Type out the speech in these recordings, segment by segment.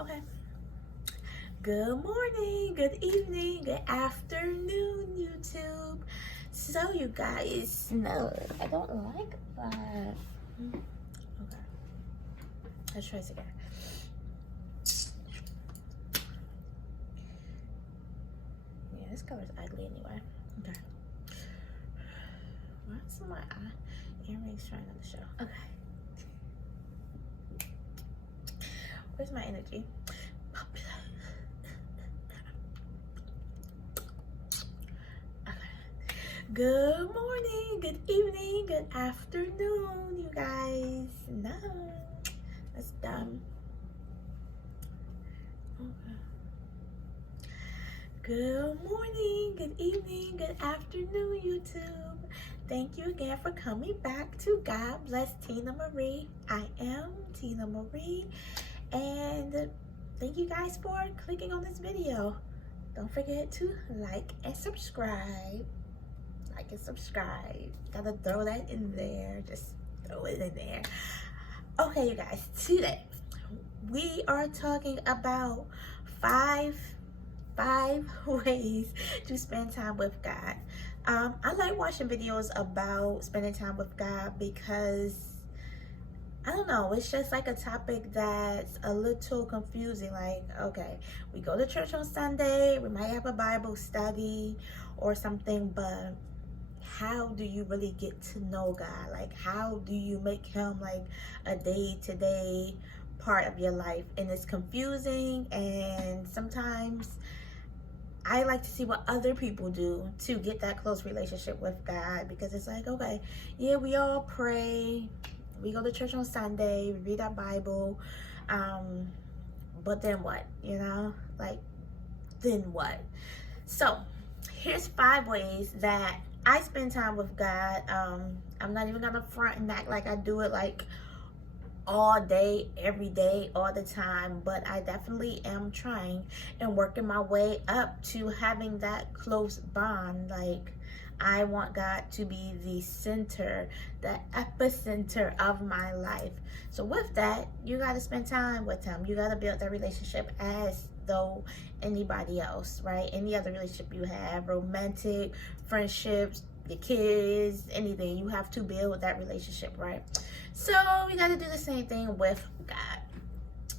Okay. Good morning, good evening, good afternoon, YouTube. So you guys know I don't like that. Okay. Let's try this again. Yeah, this color's ugly anyway. Okay. What's my earrings trying on the show? Okay. Where's my energy? Good morning, good evening, good afternoon, you guys. No, that's dumb. Okay. Good morning, good evening, good afternoon, YouTube. Thank you again for coming back to God Bless Tina Marie. I am Tina Marie, and thank you guys for clicking on this video. Don't forget to like and subscribe. Like and subscribe. Gotta throw that in there. Just throw it in there. Okay, you guys, today we are talking about five ways to spend time with God. I like watching videos about spending time with God because I don't know, it's just like a topic that's a little confusing. Like, okay, we go to church on Sunday, we might have a Bible study or something, but how do you really get to know God? Like, how do you make him like a day-to-day part of your life? And it's confusing, and sometimes I like to see what other people do to get that close relationship with God, because it's like, okay, yeah, we all pray, we go to church on Sunday, we read our Bible, but then what? You know, like, then what? So here's 5 ways that I spend time with God. I'm not even gonna front and act like I do it like all day, every day, all the time, but I definitely am trying and working my way up to having that close bond. Like, I want God to be the center, the epicenter of my life. So with that, you got to spend time with him. You got to build that relationship as though anybody else, right? Any other relationship you have, romantic, friendships, your kids, anything, you have to build that relationship, right? So we got to do the same thing with God.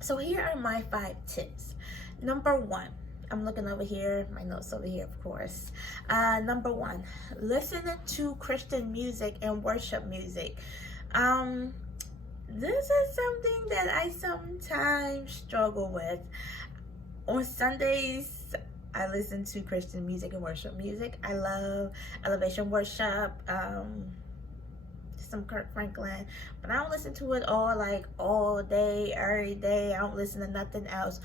So here are my 5 tips. Number 1, I'm looking over here, my notes over here, of course. Number 1, listen to Christian music and worship music. This is something that I sometimes struggle with. On Sundays, I listen to Christian music and worship music. I love elevation worship, some Kirk Franklin, but I don't listen to it all day, every day. I don't listen to nothing else.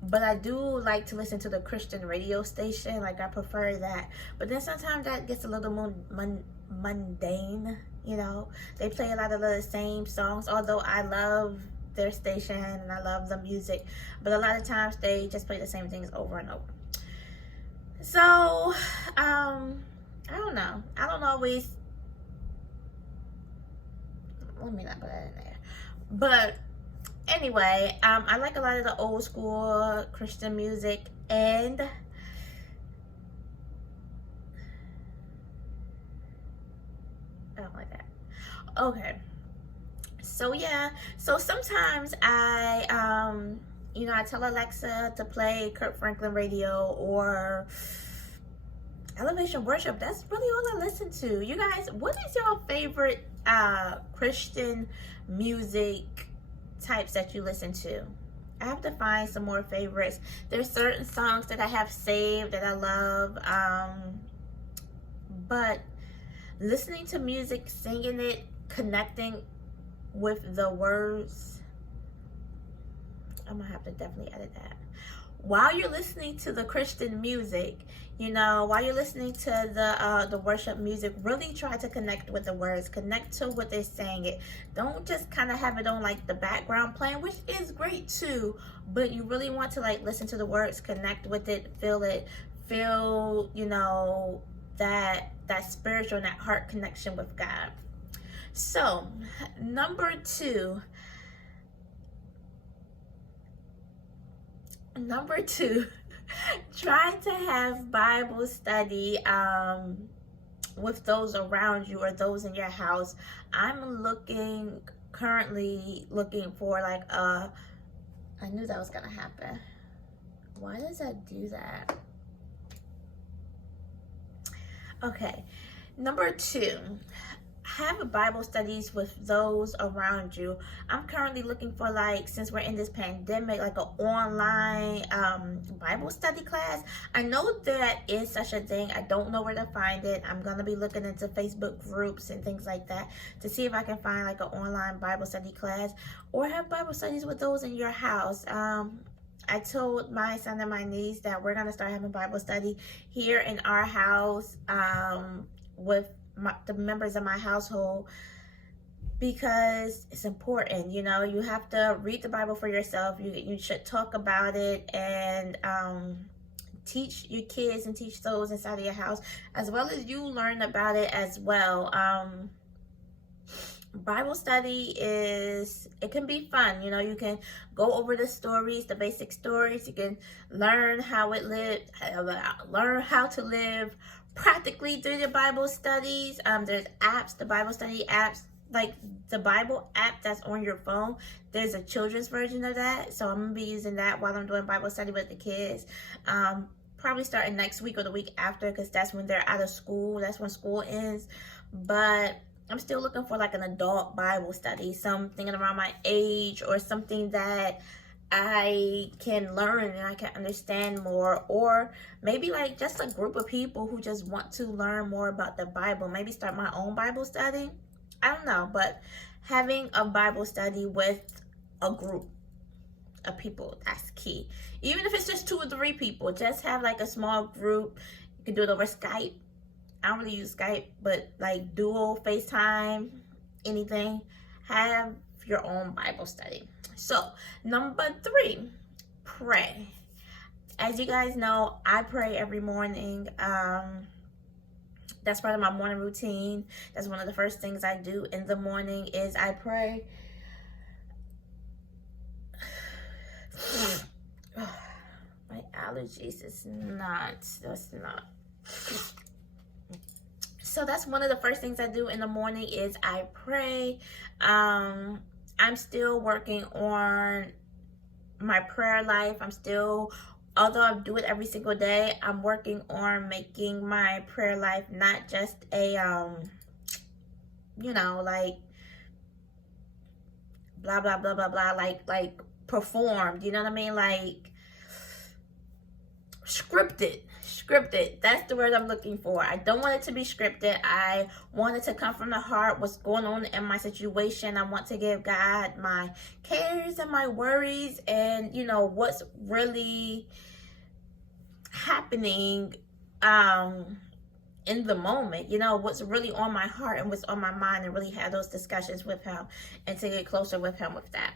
But I do like to listen to the Christian radio station. Like, I prefer that. But then sometimes that gets a little mundane, you know. They play a lot of the same songs, although I love their station and I love the music. But a lot of times they just play the same things over and over. So, I don't know. I don't always... Let me not put that in there. But anyway, I like a lot of the old school Christian music, and I don't like that. Okay. So yeah, so sometimes I I tell Alexa to play Kirk Franklin radio or elevation worship. That's really all I listen to. You guys, what is your favorite Christian music types that you listen to? I have to find some more favorites. There's certain songs that I have saved that I love, but listening to music, singing it, connecting with the words, I'm gonna have to definitely edit that. While you're listening to the Christian music, while you're listening to the worship music, really try to connect with the words, connect to what they're saying. It don't just kind of have it on like the background playing, which is great too, but you really want to like listen to the words, connect with it, feel that spiritual and that heart connection with God. So number 2, Number 2, try to have Bible study with those around you or those in your house. I'm currently looking for like a, I knew that was gonna happen. Why does that do that? Okay, number 2, have Bible studies with those around you. I'm currently looking for, like, since we're in this pandemic, like an online Bible study class. I know there is such a thing. I don't know where to find it. I'm gonna be looking into Facebook groups and things like that to see if I can find like an online Bible study class, or have Bible studies with those in your house. I told my son and my niece that we're gonna start having Bible study here in our house with the members of my household, because it's important. You know, you have to read the Bible for yourself. You should talk about it and teach your kids and teach those inside of your house, as well as you learn about it as well. Bible study it can be fun. You know, you can go over the stories, the basic stories. You can learn how to live practically through the Bible studies. There's apps, the Bible study apps, like the Bible app that's on your phone. There's a children's version of that, so I'm gonna be using that while I'm doing Bible study with the kids. Probably starting next week or the week after, because that's when they're out of school. That's when school ends. But I'm still looking for like an adult Bible study, something around my age, or something that I can learn and I can understand more, or maybe like just a group of people who just want to learn more about the Bible. Maybe start my own Bible study. I don't know, but having a Bible study with a group of people, that's key. Even if it's just 2 or 3 people, just have like a small group. You can do it over Skype. I don't really use Skype, but like Duo, FaceTime, anything. Have your own Bible study. So, number 3, pray. As you guys know, I pray every morning. That's part of my morning routine. That's one of the first things I do in the morning is I pray. My allergies is not, that's not. So that's one of the first things I do in the morning is I pray. I'm still working on my prayer life. Although I do it every single day, I'm working on making my prayer life not just a, you know, like blah, blah, blah, blah, blah, like performed, you know what I mean? Like scripted. That's the word I'm looking for. I don't want it to be scripted. I want it to come from the heart, what's going on in my situation. I want to give God my cares and my worries, and you know what's really happening in the moment, you know, what's really on my heart and what's on my mind, and really have those discussions with him and to get closer with him with that.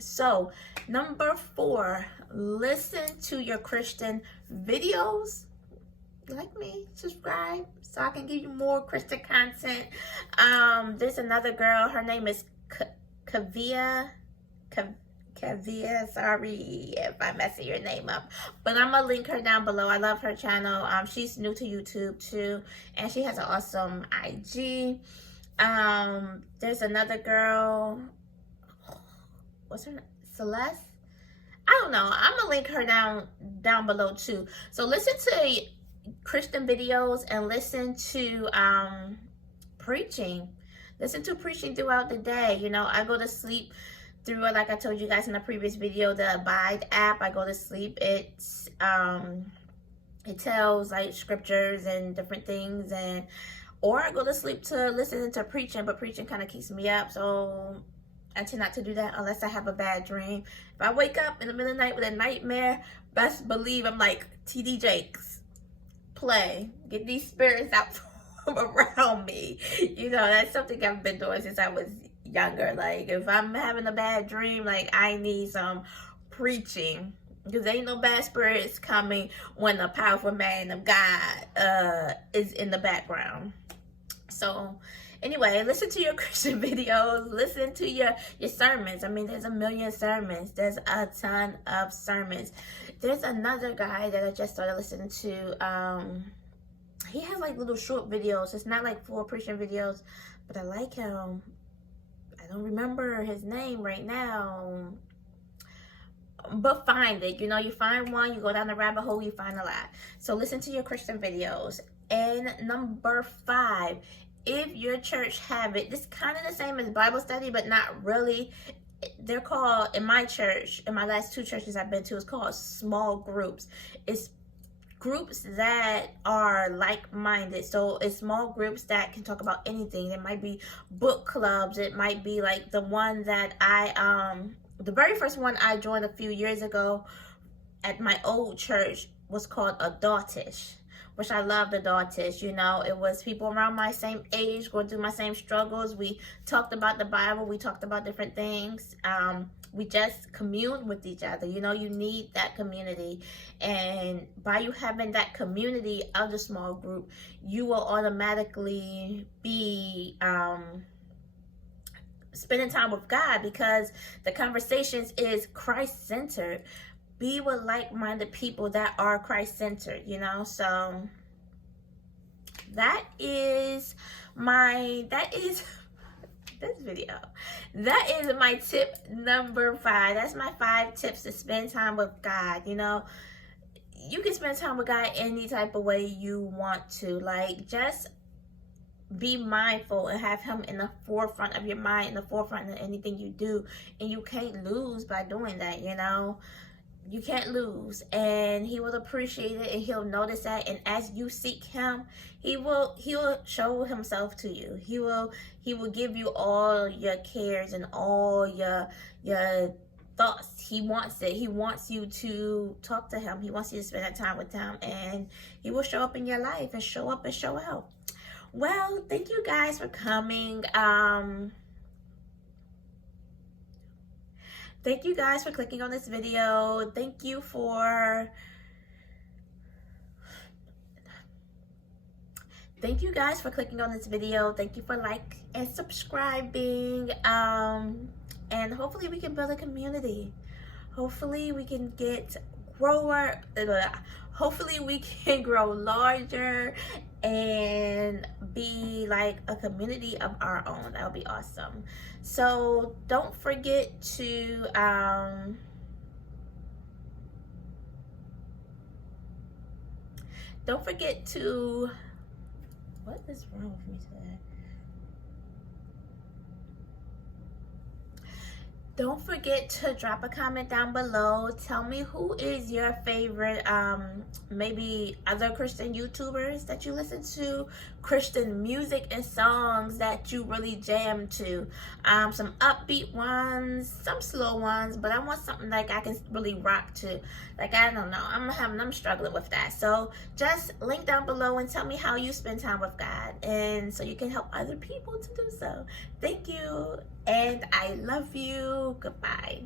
So number 4, listen to your Christian videos. Like me, subscribe so I can give you more Christian content. There's another girl, her name is Kavia. Sorry if I'm messing your name up, but I'm gonna link her down below. I love her channel. She's new to YouTube too, and she has an awesome IG. There's another girl, what's her name? Celeste? I don't know. I'm gonna link her down below too. So listen to Christian videos and listen to preaching. Listen to preaching throughout the day. You know, I go to sleep through, like I told you guys in the previous video, the Abide app. I go to sleep. It tells like scriptures and different things, or I go to sleep to listening to preaching, but preaching kind of keeps me up, so I tend not to do that unless I have a bad dream. If I wake up in the middle of the night with a nightmare, best believe I'm like, TD Jakes, play, get these spirits out from around me. You know, that's something I've been doing since I was younger. Like, if I'm having a bad dream, like, I need some preaching, because ain't no bad spirits coming when the powerful man of God is in the background. So Anyway, listen to your Christian videos, listen to your sermons. I mean, there's a million sermons. There's a ton of sermons. There's another guy that I just started listening to. He has like little short videos. It's not like full preaching videos, but I like him. I don't remember his name right now, but find it. You know, you find one, you go down the rabbit hole, you find a lot. So listen to your Christian videos. And number 5, if your church have it, this kind of the same as Bible study, but not really. They're called, in my church, in my last 2 churches I've been to, it's called small groups. It's groups that are like-minded. So it's small groups that can talk about anything. It might be book clubs. It might be like the one that the very first one I joined a few years ago at my old church was called Adultish, which I loved. Adultish, you know, it was people around my same age going through my same struggles. We talked about the Bible. We talked about different things. We just communed with each other. You know, you need that community. And by you having that community of the small group, you will automatically be spending time with God, because the conversations is Christ-centered. Be with like-minded people that are Christ-centered, you know. So that is this video. That is my tip number 5. That's my 5 tips to spend time with God. You know, you can spend time with God any type of way you want to. Like, just be mindful and have him in the forefront of your mind, in the forefront of anything you do. And you can't lose by doing that, you know. You can't lose, and he will appreciate it, and he'll notice that. And as you seek him, he'll show himself to you. He will give you all your cares and all your thoughts. He wants it. He wants you to talk to him. He wants you to spend that time with him, and he will show up in your life and show up and show out. Well, thank you guys for coming. Thank you guys for clicking on this video. Thank you guys for clicking on this video. Thank you for like and subscribing. And hopefully we can build a community. Hopefully we can hopefully we can grow larger and be like a community of our own. That would be awesome. So don't forget to what is wrong with me today? Don't forget to drop a comment down below. Tell me who is your favorite, maybe other Christian YouTubers that you listen to, Christian music and songs that you really jam to. Some upbeat ones, some slow ones, but I want something like I can really rock to. Like, I don't know, I'm struggling with that. So just link down below and tell me how you spend time with God, and so you can help other people to do so. Thank you, and I love you. Goodbye.